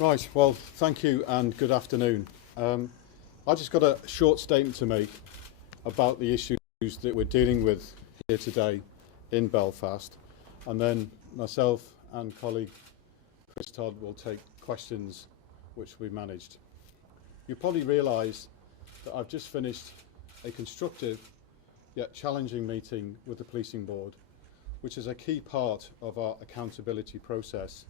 Right, well, thank you and good afternoon. I just got a short statement to make about the issues that we're dealing with here today in Belfast, and then myself and colleague Chris Todd will take questions which we managed. You probably realise that I've just finished a constructive yet challenging meeting with the Policing Board, which is a key part of our accountability process,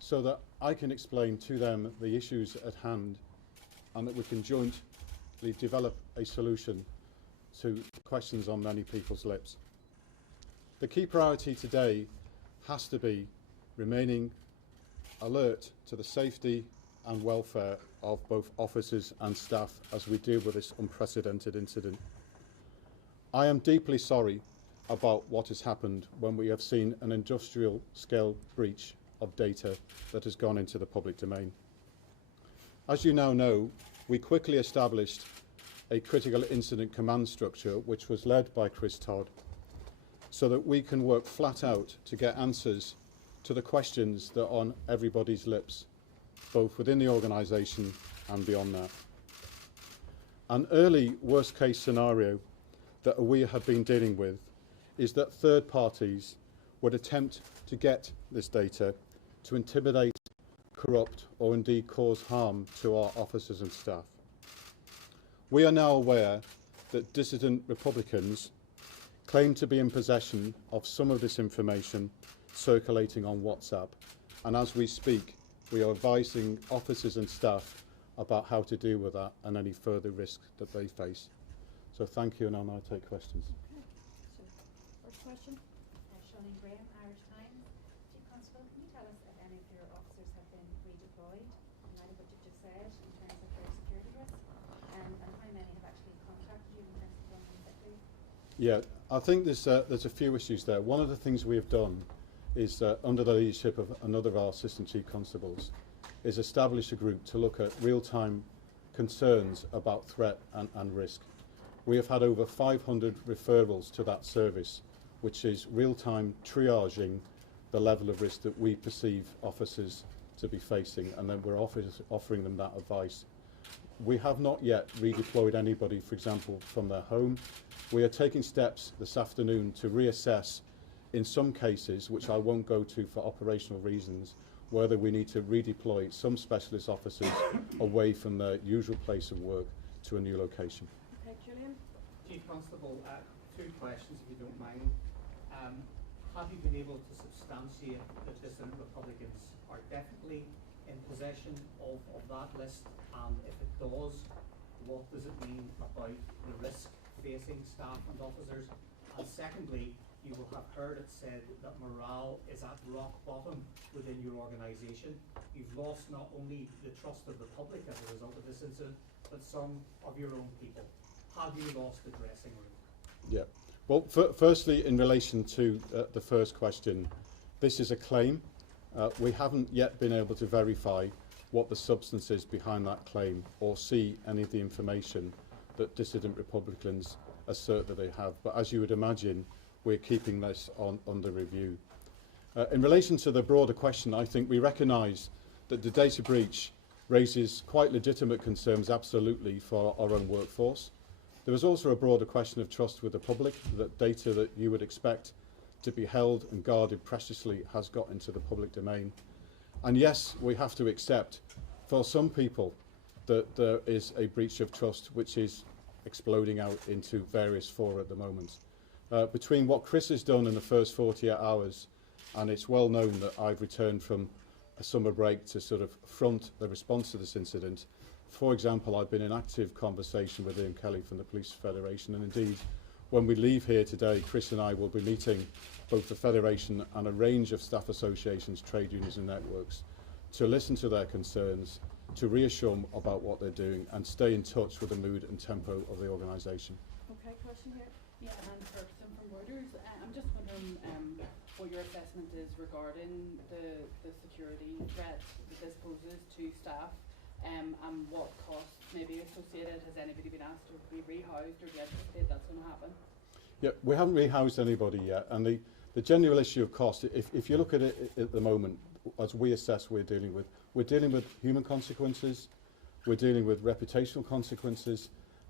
so that I can explain to them the issues at hand and that we can jointly develop a solution to questions on many people's lips. The key priority today has to be remaining alert to the safety and welfare of both officers and staff as we deal with this unprecedented incident. I am deeply sorry about what has happened when we have seen an industrial scale breach of data that has gone into the public domain. As you now know, we quickly established a critical incident command structure which was led by Chris Todd, so that we can work flat out to get answers to the questions that are on everybody's lips, both within the organisation and beyond that. An early worst case scenario that we have been dealing with is that third parties would attempt to get this data to intimidate, corrupt or indeed cause harm to our officers and staff. We are now aware that dissident Republicans claim to be in possession of some of this information circulating on WhatsApp, and as we speak we are advising officers and staff about how to deal with that and any further risk that they face. So thank you, and I'll now take questions. Okay. So, first question, Shawny Graham, Irish Times. Chief Constable, can you tell us if any of your officers have been redeployed in light of what you just said in terms of their security risk, and how many have actually contacted you in terms of going on sick leave? Yeah, I think there's a few issues there. One of the things we have done is, under the leadership of another of our assistant chief constables, is establish a group to look at real-time concerns about threat and risk. We have had over 500 referrals to that service, which is real-time triaging the level of risk that we perceive officers to be facing, and then we're offering them that advice. We have not yet redeployed anybody, for example, from their home. We are taking steps this afternoon to reassess, in some cases, which I won't go to for operational reasons, whether we need to redeploy some specialist officers away from their usual place of work to a new location. Okay, Julian. Chief Constable, two questions if you don't mind. Have you been able to substantiate that dissident Republicans are definitely in possession of that list, and if it does, what does it mean about the risk facing staff and officers? And secondly, you will have heard it said that morale is at rock bottom within your organisation. You've lost not only the trust of the public as a result of this incident, but some of your own people. Have you lost the dressing room? Yeah. Well, firstly, in relation to the first question, this is a claim. We haven't yet been able to verify what the substance is behind that claim or see any of the information that dissident Republicans assert that they have. But as you would imagine, we're keeping this under review. In relation to the broader question, I think we recognise that the data breach raises quite legitimate concerns, absolutely, for our own workforce. There is also a broader question of trust with the public, that data that you would expect to be held and guarded preciously has got into the public domain. And yes, we have to accept for some people that there is a breach of trust which is exploding out into various fora at the moment. Between what Chris has done in the first 48 hours, and it's well known that I've returned from a summer break to sort of front the response to this incident. For example, I've been in active conversation with Ian Kelly from the Police Federation, and indeed when we leave here today, Chris and I will be meeting both the Federation and a range of staff associations, trade unions and networks to listen to their concerns, to reassure them about what they're doing and stay in touch with the mood and tempo of the organisation. Okay, question here. Yeah, and Ferguson from Reuters. I'm just wondering what your assessment is regarding the security threat that this poses to staff, and what costs may be associated. Has anybody been asked to be rehoused, or do you anticipate that's going to happen? Yeah, we haven't rehoused anybody yet, and the general issue of cost, if you look at it at the moment, as we assess we're dealing with, we're dealing with human consequences, we're dealing with reputational consequences,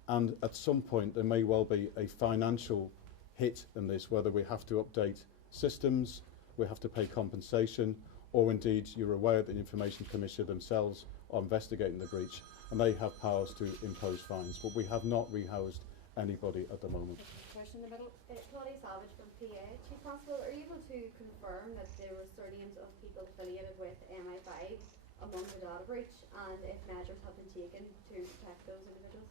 and at some point there may well be a financial hit in this, whether we have to update systems, we have to pay compensation, or indeed you're aware that the Information Commissioner themselves are investigating the breach and they have powers to impose fines, but we have not rehoused anybody at the moment. Question in the middle. Claudia Savage from PA. Chief Constable, are you able to confirm that there were surnames of people affiliated with MI5 among the data breach, and if measures have been taken to protect those individuals?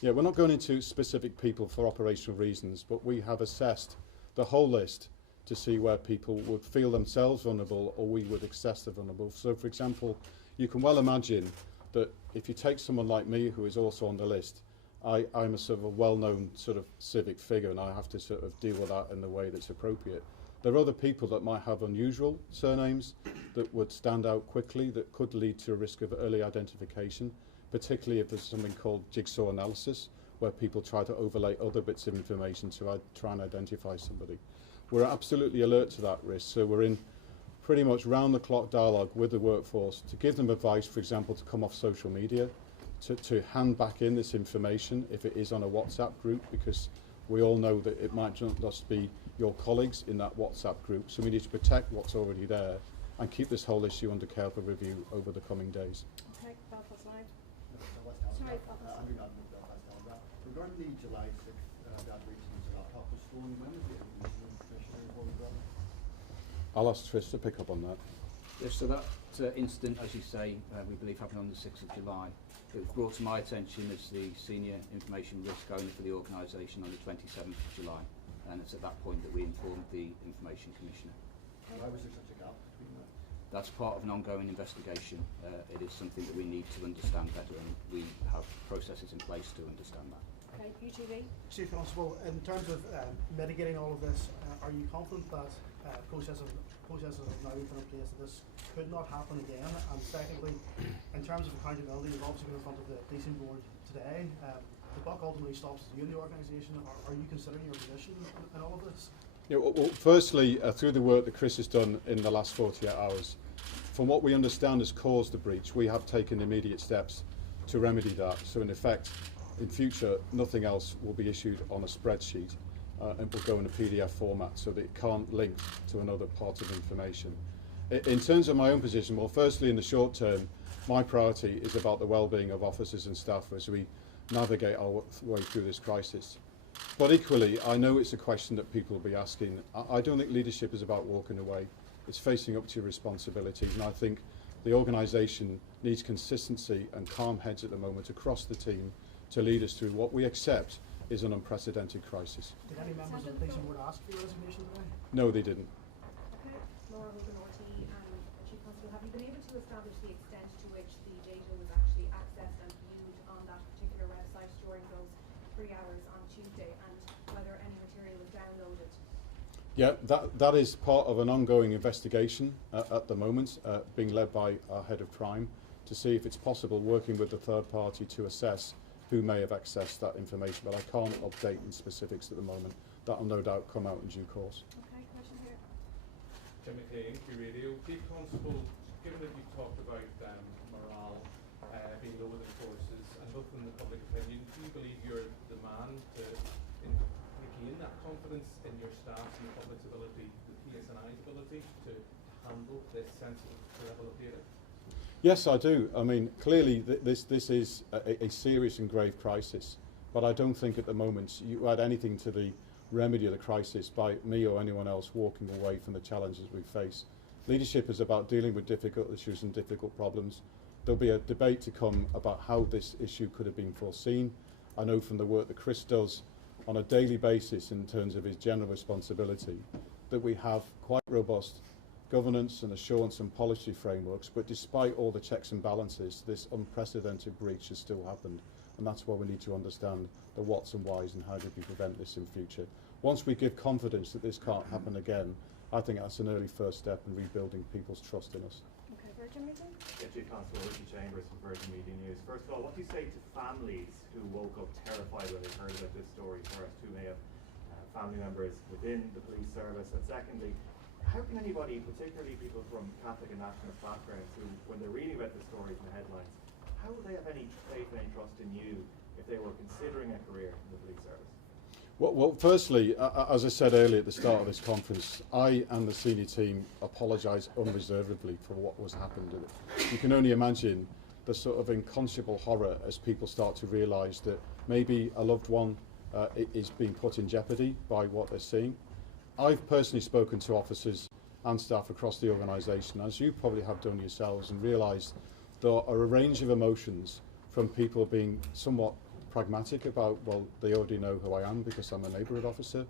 Yeah, we're not going into specific people for operational reasons, but we have assessed the whole list to see where people would feel themselves vulnerable or we would assess the vulnerable. So, for example, you can well imagine that if you take someone like me who is also on the list, I'm a sort of a well-known sort of civic figure and I have to sort of deal with that in the way that's appropriate. There are other people that might have unusual surnames that would stand out quickly, that could lead to a risk of early identification, particularly if there's something called jigsaw analysis, where people try to overlay other bits of information to try and identify somebody. We're absolutely alert to that risk, so we're in pretty much round-the-clock dialogue with the workforce to give them advice, for example, to come off social media, to hand back in this information if it is on a WhatsApp group, because we all know that it might not just be your colleagues in that WhatsApp group, so we need to protect what's already there and keep this whole issue under careful review over the coming days. Okay, Belfast Live. Sorry, Regarding the July 6th that breach in the laptop was stolen, when was the Information Commissioner involved as well? I'll ask Trish to pick up on that. Yes, so that incident, as you say, we believe happened on the 6th of July. It was brought to my attention as the Senior Information Risk Owner for the organisation on the 27th of July, and it's at that point that we informed the Information Commissioner. Why was there such a gap between that? That's part of an ongoing investigation. It is something that we need to understand better, and we have processes in place to understand that. Okay, UTV. Chief Constable, in terms of mitigating all of this, are you confident that processes have now been put in place that this could not happen again? And secondly, in terms of accountability, you've obviously been in front of the policing board today. The buck ultimately stops with you in the organisation. Are you considering your position in all of this? Yeah, well, firstly, through the work that Chris has done in the last 48 hours, from what we understand has caused the breach, we have taken immediate steps to remedy that. So in effect, in future, nothing else will be issued on a spreadsheet and will go in a PDF format so that it can't link to another part of information. In terms of my own position, well, firstly, in the short term, my priority is about the well-being of officers and staff as we navigate our way through this crisis. But equally, I know it's a question that people will be asking. I don't think leadership is about walking away. It's facing up to your responsibilities, and I think the organisation needs consistency and calm heads at the moment across the team to lead us through what we accept is an unprecedented crisis. Did any members of the policing board ask for your resignation today? No, they didn't. Okay, Laura Hogan, RT, Chief Constable, have you been able to establish the extent to which the data was actually accessed and viewed on that particular website during those 3 hours on Tuesday, and whether any material was downloaded? Yeah, that is part of an ongoing investigation at the moment, being led by our head of crime, to see if it's possible, working with the third party, to assess who may have accessed that information. But I can't update in specifics at the moment. That will no doubt come out in due course. Okay, question here. Jim McKay, Inky Radio. Chief Constable, given that you've talked about morale being low within forces and both in the public opinion, do you believe you're the man to gain that confidence in your staff and the public's ability, the PSNI's ability to handle this sensitive level of data? Yes, I do. I mean, clearly this is a serious and grave crisis, but I don't think at the moment you add anything to the remedy of the crisis by me or anyone else walking away from the challenges we face. Leadership is about dealing with difficult issues and difficult problems. There'll be a debate to come about how this issue could have been foreseen. I know from the work that Chris does on a daily basis in terms of his general responsibility that we have quite robust governance and assurance and policy frameworks, but despite all the checks and balances, this unprecedented breach has still happened, and that's why we need to understand the whats and whys and how do we prevent this in future. Once we give confidence that this can't happen again, I think that's an early first step in rebuilding people's trust in us. Okay, Virgin Meeting. Chief Constable Ricky Chambers from Virgin Media News. First of all, what do you say to families who woke up terrified when they heard about this story first, who may have family members within the police service? And secondly, how can anybody, particularly people from Catholic and nationalist backgrounds, who, when they're reading about the stories and the headlines, how would they have any faith and any trust in you if they were considering a career in the police service? Well, firstly, as I said earlier at the start of this conference, I and the senior team apologise unreservedly for what was happened. You can only imagine the sort of inconscionable horror as people start to realise that maybe a loved one is being put in jeopardy by what they're seeing. I've personally spoken to officers and staff across the organisation, as you probably have done yourselves, and realised there are a range of emotions, from people being somewhat pragmatic about, well, they already know who I am because I'm a neighbourhood officer,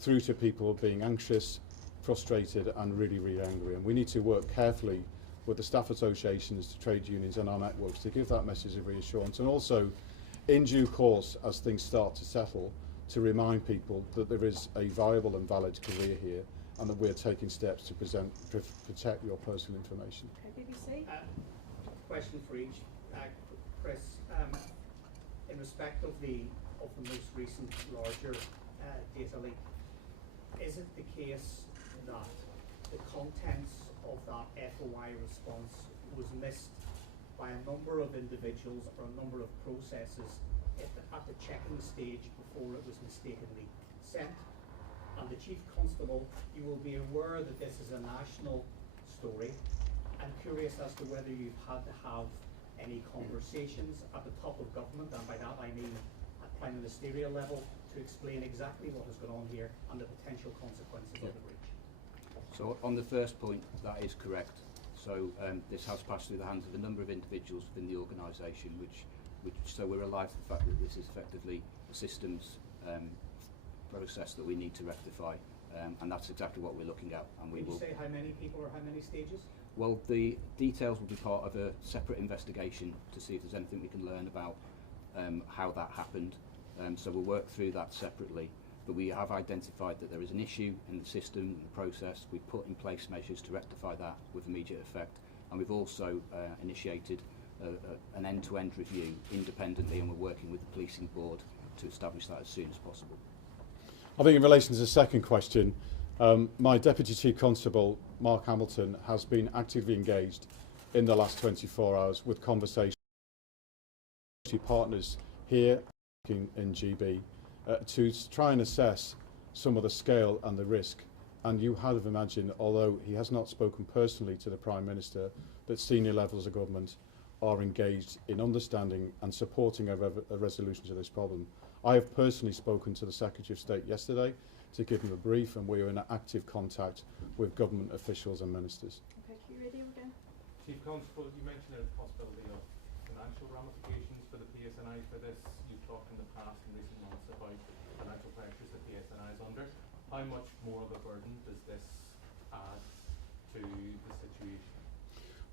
through to people being anxious, frustrated and really, really angry. And we need to work carefully with the staff associations, the trade unions and our networks to give that message of reassurance, and also in due course, as things start to settle, to remind people that there is a viable and valid career here and that we're taking steps to protect your personal information. Okay, BBC. Question for each. Chris, in respect of the most recent larger data leak, is it the case that the contents of that FOI response was missed by a number of individuals or a number of processes at the checking stage before it was mistakenly sent? And the Chief Constable, you will be aware that this is a national story. I'm curious as to whether you've had to have any conversations at the top of government, and by that I mean at prime ministerial level, to explain exactly what has gone on here and the potential consequences of the breach. So on the first point, that is correct. So this has passed through the hands of a number of individuals within the organisation, so we're alive to the fact that this is effectively a systems process that we need to rectify, and that's exactly what we're looking at. And we will say how many people or how many stages? Well, the details will be part of a separate investigation to see if there's anything we can learn about how that happened. So we'll work through that separately. But we have identified that there is an issue in the system, the process. We've put in place measures to rectify that with immediate effect. And we've also initiated an end-to-end review independently, and we're working with the policing board to establish that as soon as possible. I think in relation to the second question, my Deputy Chief Constable, Mark Hamilton, has been actively engaged in the last 24 hours with conversations with partners here in GB to try and assess some of the scale and the risk. And you have imagined, although he has not spoken personally to the Prime Minister, that senior levels of government are engaged in understanding and supporting a resolution to this problem. I have personally spoken to the Secretary of State yesterday to give him a brief, and we are in active contact with government officials and ministers. Okay, Q Radio again. Chief Constable, you mentioned a possibility of financial ramifications for the PSNI for this. You've talked in the past in recent months about financial pressures that PSNI is under. How much more of a burden does this add to the situation?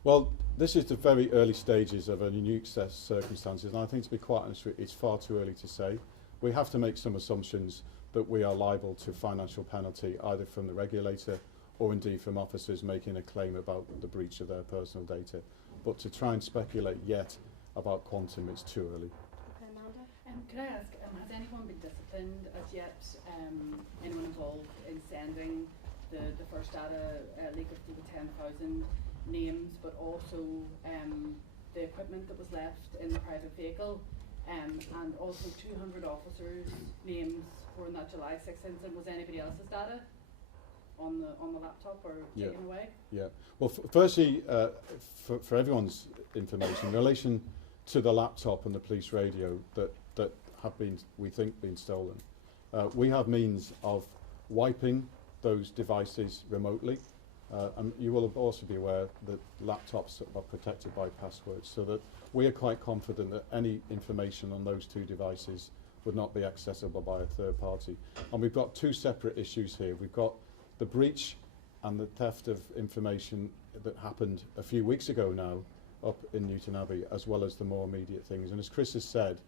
Well, this is the very early stages of a unique set of circumstances, and I think, to be quite honest, it's far too early to say. We have to make some assumptions that we are liable to financial penalty, either from the regulator or indeed from officers making a claim about the breach of their personal data. But to try and speculate yet about quantum, it's too early. Okay, Amanda. Can I ask, has anyone been disciplined as yet? Anyone involved in sending the first data leak of the 10,000 names, but also the equipment that was left in the private vehicle, and also 200 officers' names were in that July 6th incident? Was anybody else's data on the laptop or taken away? Yeah. Well, firstly, for everyone's information, in relation to the laptop and the police radio that have been, we think, been stolen, we have means of wiping those devices remotely. And you will also be aware that laptops are protected by passwords, so that we are quite confident that any information on those two devices would not be accessible by a third party. And we've got two separate issues here. We've got the breach and the theft of information that happened a few weeks ago now up in Newton Abbey, as well as the more immediate things. And as Chris has said,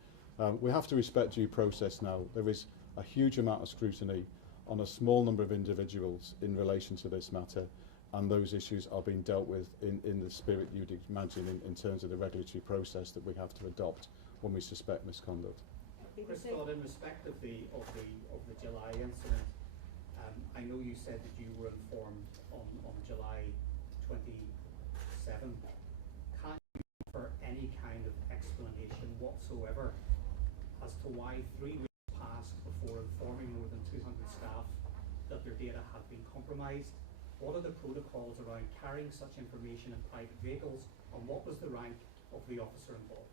we have to respect due process now. There is a huge amount of scrutiny on a small number of individuals in relation to this matter, and those issues are being dealt with in the spirit you'd imagine in terms of the regulatory process that we have to adopt when we suspect misconduct. Chris, in respect of the July incident, I know you said that you were informed on July 27th. Can you offer any kind of explanation whatsoever as to why 3 weeks passed before informing more than 200 staff that their data had been compromised? What are the protocols around carrying such information in private vehicles, and what was the rank of the officer involved?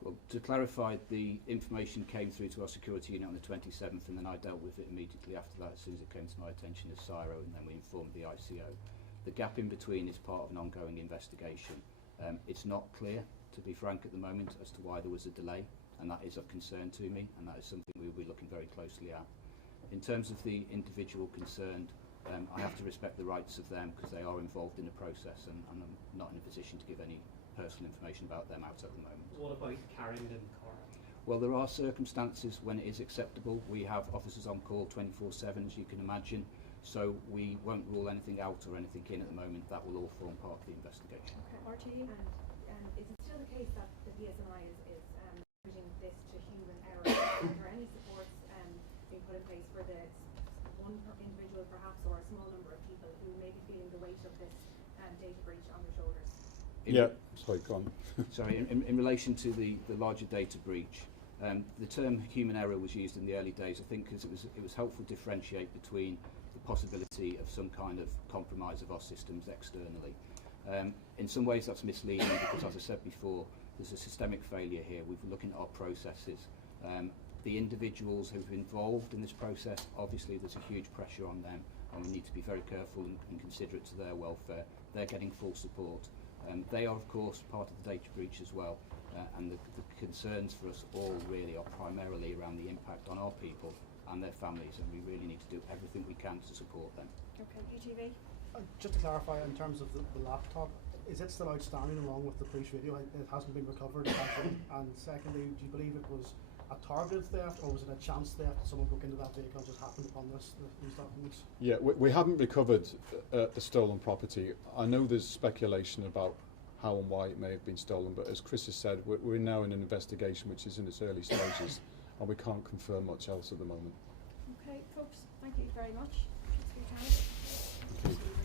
Well, to clarify, the information came through to our security unit on the 27th, and then I dealt with it immediately after that as soon as it came to my attention as CSIRO, and then we informed the ICO. The gap in between is part of an ongoing investigation. It's not clear, to be frank, at the moment as to why there was a delay, and that is of concern to me, and that is something we will be looking very closely at. In terms of the individual concerned, I have to respect the rights of them because they are involved in the process, and I'm not in a position to give any personal information about them out at the moment. What about carrying it in the car? Well, there are circumstances when it is acceptable. We have officers on call 24/7, as you can imagine, so we won't rule anything out or anything in at the moment. That will all form part of the investigation. Okay, RT, and is it still the case that the PSNI is attributing this to human error? Are there any supports being put in place for the one individual perhaps, or a small number of people who may be feeling the weight of this data breach on their shoulders? Sorry, go on. Sorry, in relation to the larger data breach, the term human error was used in the early days, I think, because it was helpful to differentiate between the possibility of some kind of compromise of our systems externally. In some ways that's misleading because, as I said before, there's a systemic failure here. We've been looking at our processes. The individuals who've been involved in this process, obviously there's a huge pressure on them, and we need to be very careful and considerate to their welfare. They're getting full support. They are, of course, part of the data breach as well, and the concerns for us all really are primarily around the impact on our people and their families, and we really need to do everything we can to support them. Okay, UTV? Just to clarify, in terms of the laptop, is it still outstanding along with the police radio? It hasn't been recovered, and secondly, do you believe it was a targeted theft, or was it a chance theft that someone broke into that vehicle and just happened upon these documents? Yeah, we haven't recovered the stolen property. I know there's speculation about how and why it may have been stolen, but as Chris has said, we're now in an investigation which is in its early stages, and we can't confirm much else at the moment. Okay, folks, thank you very much. Thanks for your time. Thank you.